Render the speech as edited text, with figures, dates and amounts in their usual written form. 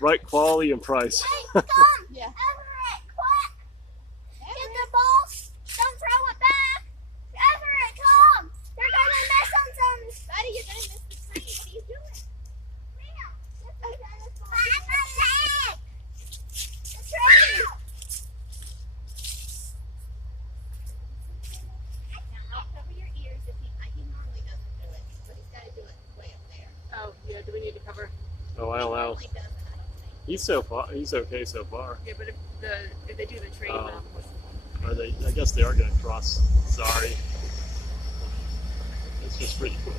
right quality and price. Hey, come! Yeah. Everett, quick! Get the ball! Don't throw it back! Everett, come! You're gonna miss on some. Buddy, you're gonna miss the tree. What are you doing? Mia, get the tennis ball. Back on leg! The tree! Now I'll cover your ears if he normally doesn't do it, but he's gotta do it way up there. Oh, yeah, do we need to cover? Oh, I don't know. He normally doesn't, I don't think. He's so far. He's okay so far. Yeah, but if they do the trade, Are they? I guess they are going to cross. Sorry. It's just pretty cool.